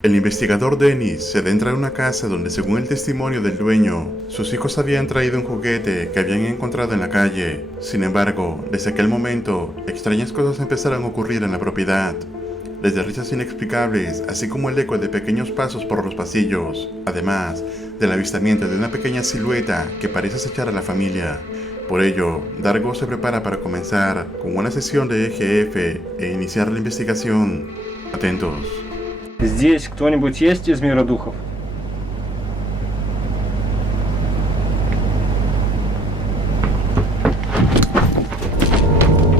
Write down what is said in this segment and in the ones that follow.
El investigador Dennis se adentra en una casa donde, según el testimonio del dueño, sus hijos habían traído un juguete que habían encontrado en la calle. Sin embargo, desde aquel momento, extrañas cosas empezaron a ocurrir en la propiedad. Desde risas inexplicables, así como el eco de pequeños pasos por los pasillos, además del avistamiento de una pequeña silueta que parece acechar a la familia. Por ello, Dargo se prepara para comenzar con una sesión de EGF e iniciar la investigación. Atentos. Здесь кто-нибудь есть из мира духов?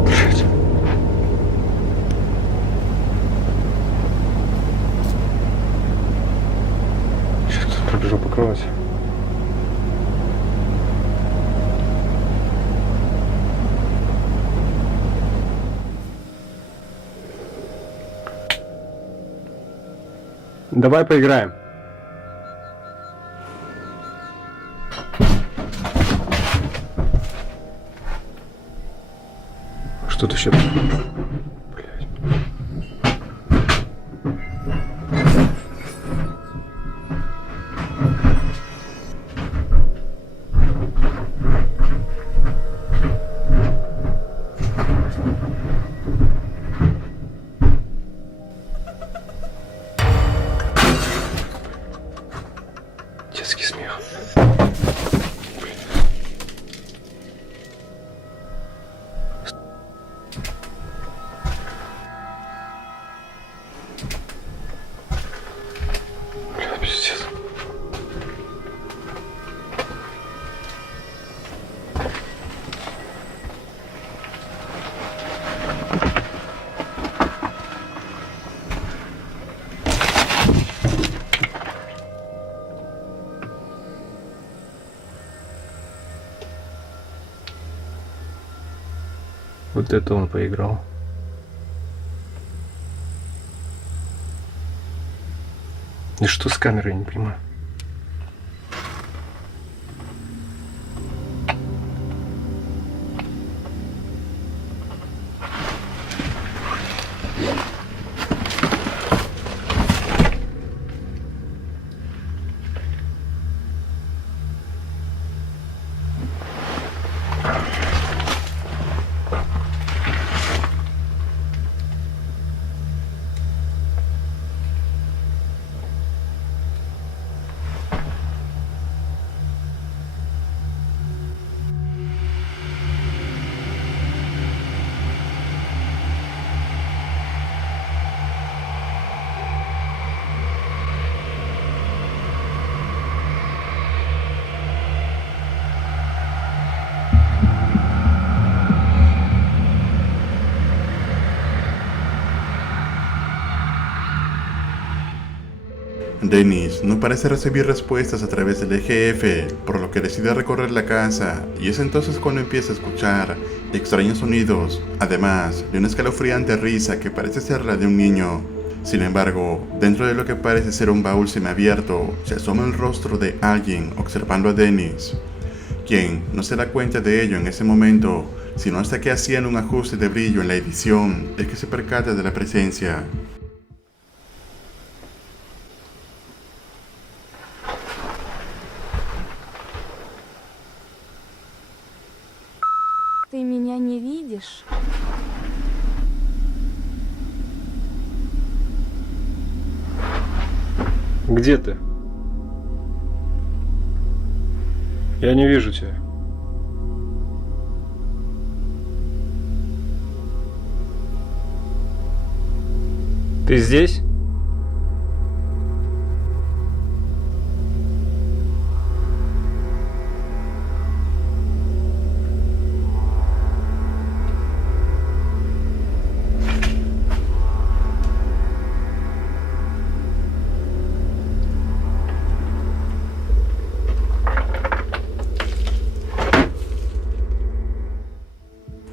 Блядь. Сейчас кто-то пробежал по кровати. Давай поиграем. Что-то еще. Блядь. Детский смех. Бля, пиздец. Вот это он поиграл. И что с камерой, я не понимаю. Dennis no parece recibir respuestas a través del EGF, por lo que decide recorrer la casa, y es entonces cuando empieza a escuchar extraños sonidos, además de una escalofriante risa que parece ser la de un niño. Sin embargo, dentro de lo que parece ser un baúl semiabierto, se asoma el rostro de alguien observando a Dennis, quien no se da cuenta de ello en ese momento, sino hasta que hacían un ajuste de brillo en la edición es que se percata de la presencia. Ты меня не видишь? Где ты? Я не вижу тебя. Ты здесь?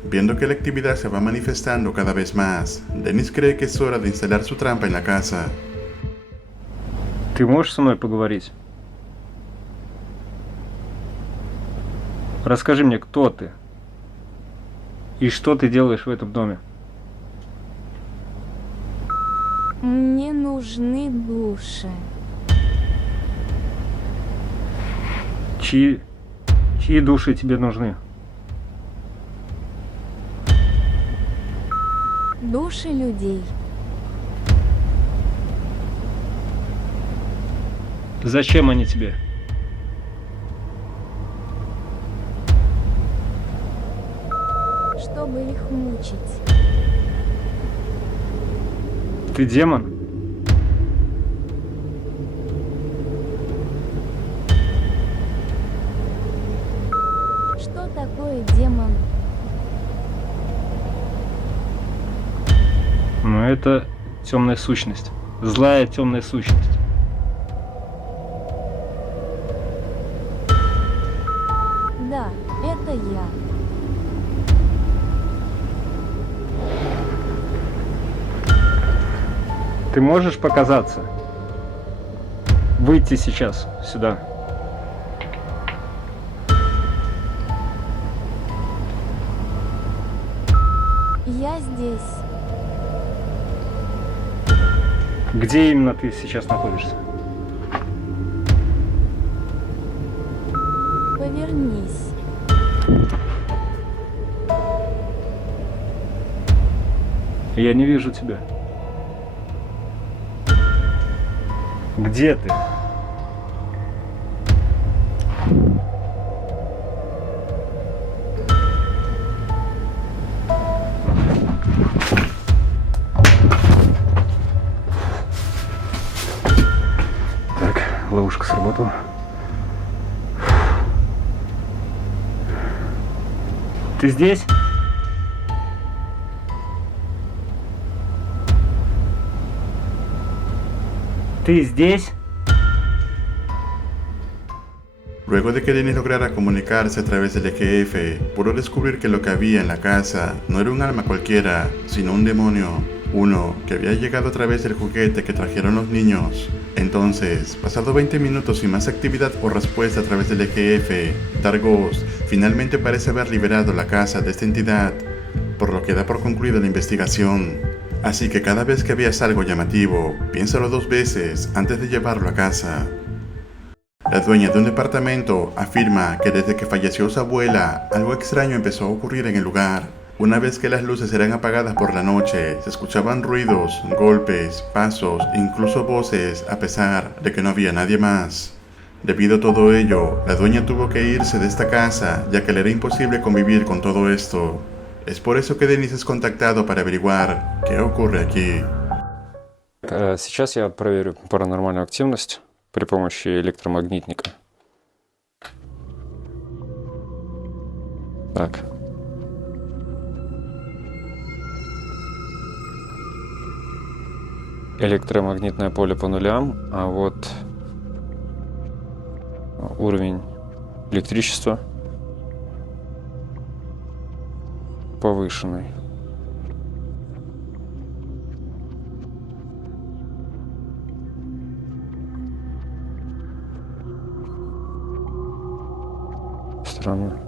Viendo que la actividad se va manifestando cada vez más, Dennis cree que es hora de instalar su trampa en la casa. Ты можешь со мной поговорить? Расскажи мне, кто ты? И что ты делаешь в этом доме? Мне нужно нужны души. Чьи души тебе нужны? Души людей. Зачем они тебе? Чтобы их мучить. Ты демон? Что такое демон? Ну, это темная сущность. Злая темная сущность. Да, это я. Ты можешь показаться? Выйти сейчас сюда. Я здесь. Где именно ты сейчас находишься? Повернись. Я не вижу тебя. Где ты? Так, ловушка сработала. Ты здесь? ¿Tú здесь? Luego de que Dennis lograra comunicarse a través del EGF, pudo descubrir que lo que había en la casa no era un alma cualquiera, sino un demonio, uno que había llegado a través del juguete que trajeron los niños. Entonces, pasado 20 minutos sin más actividad o respuesta a través del EGF, Targos finalmente parece haber liberado la casa de esta entidad, por lo que da por concluida la investigación. Así que cada vez que veas algo llamativo, piénsalo 2 veces antes de llevarlo a casa. La dueña de un departamento afirma que desde que falleció su abuela, algo extraño empezó a ocurrir en el lugar. Una vez que las luces eran apagadas por la noche, se escuchaban ruidos, golpes, pasos, incluso voces, a pesar de que no había nadie más. Debido a todo ello, la dueña tuvo que irse de esta casa, ya que le era imposible convivir con todo esto. Es por eso que Денис es contactado para averiguar qué ocurre aquí. Сейчас я проверю паранормальную активность при помощи электромагнитника. Так. Электромагнитное поле по нулям, а вот уровень электричества повышенный. Странно.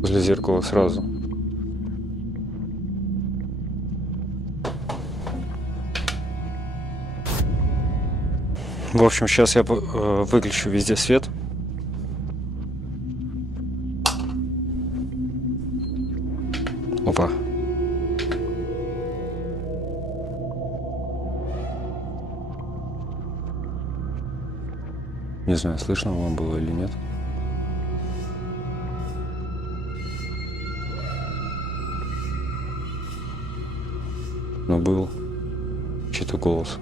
Возле зеркала сразу. В общем, сейчас я выключу везде свет. Опа. Не знаю, слышно вам было или нет. Но был чей-то голос.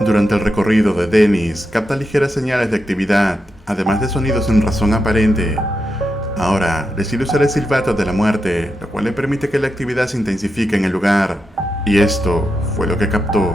Durante el recorrido de Dennis, capta ligeras señales de actividad, además de sonidos sin razón aparente. Ahora, decide usar el silbato de la muerte, lo cual le permite que la actividad se intensifique en el lugar. Y esto fue lo que captó.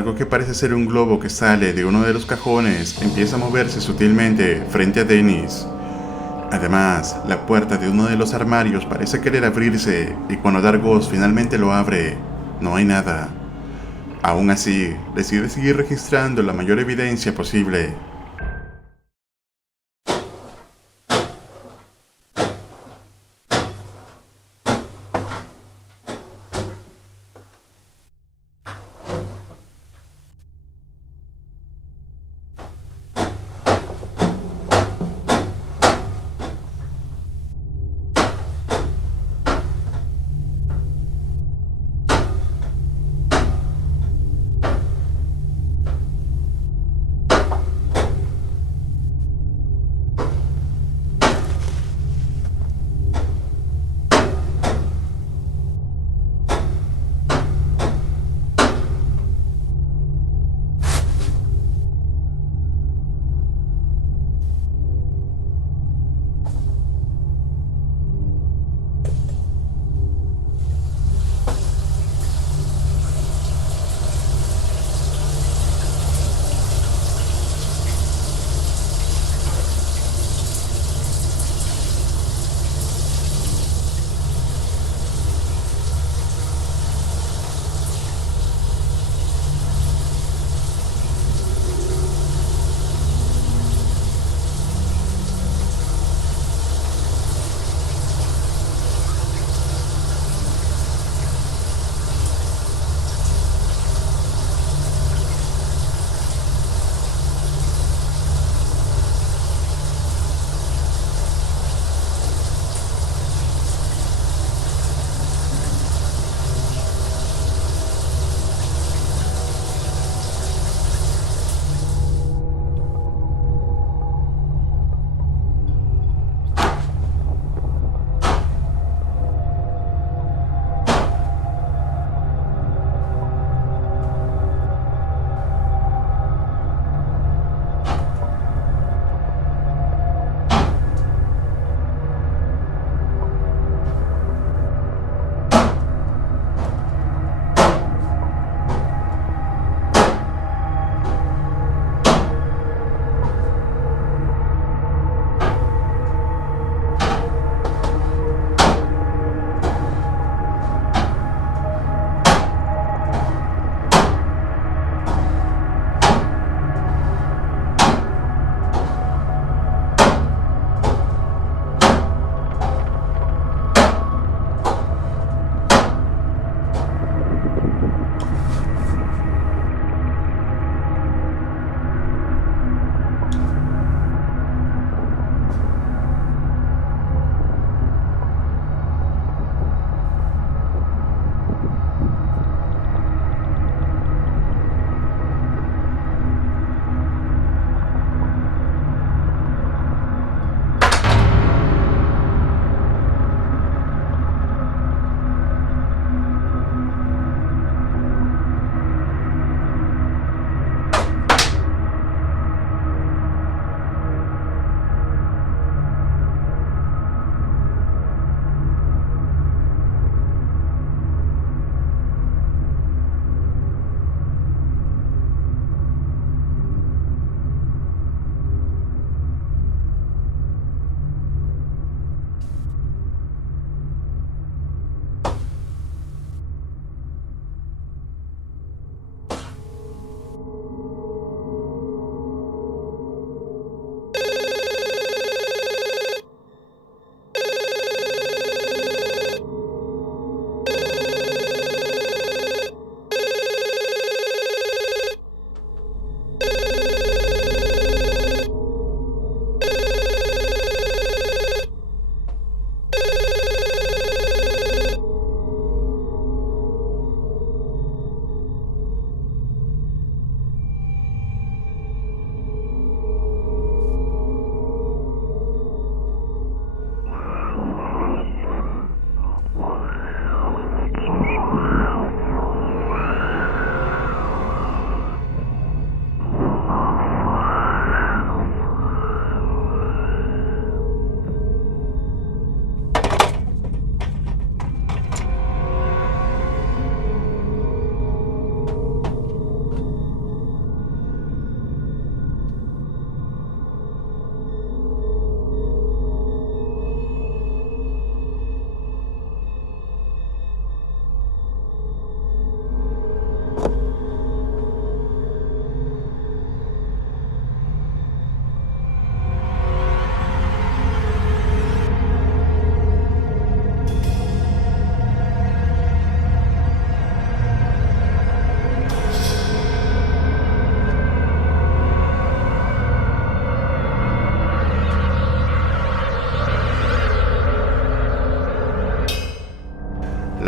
algo que parece ser un globo que sale de uno de los cajones empieza a moverse sutilmente frente a Dennis. Además, la puerta de uno de los armarios parece querer abrirse y cuando Dargos finalmente lo abre, no hay nada. Aún así, decide seguir registrando la mayor evidencia posible.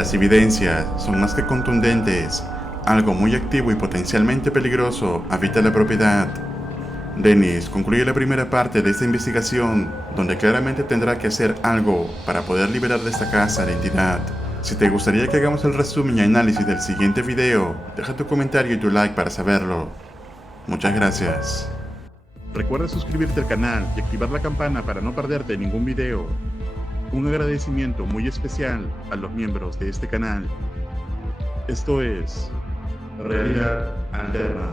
Las evidencias son más que contundentes. Algo muy activo y potencialmente peligroso habita la propiedad. Dennis concluye la primera parte de esta investigación, donde claramente tendrá que hacer algo para poder liberar de esta casa a la entidad. Si te gustaría que hagamos el resumen y análisis del siguiente video, deja tu comentario y tu like para saberlo. Muchas gracias. Recuerda suscribirte al canal y activar la campana para no perderte ningún video. Un agradecimiento muy especial a los miembros de este canal. Esto es Realidad Alterna.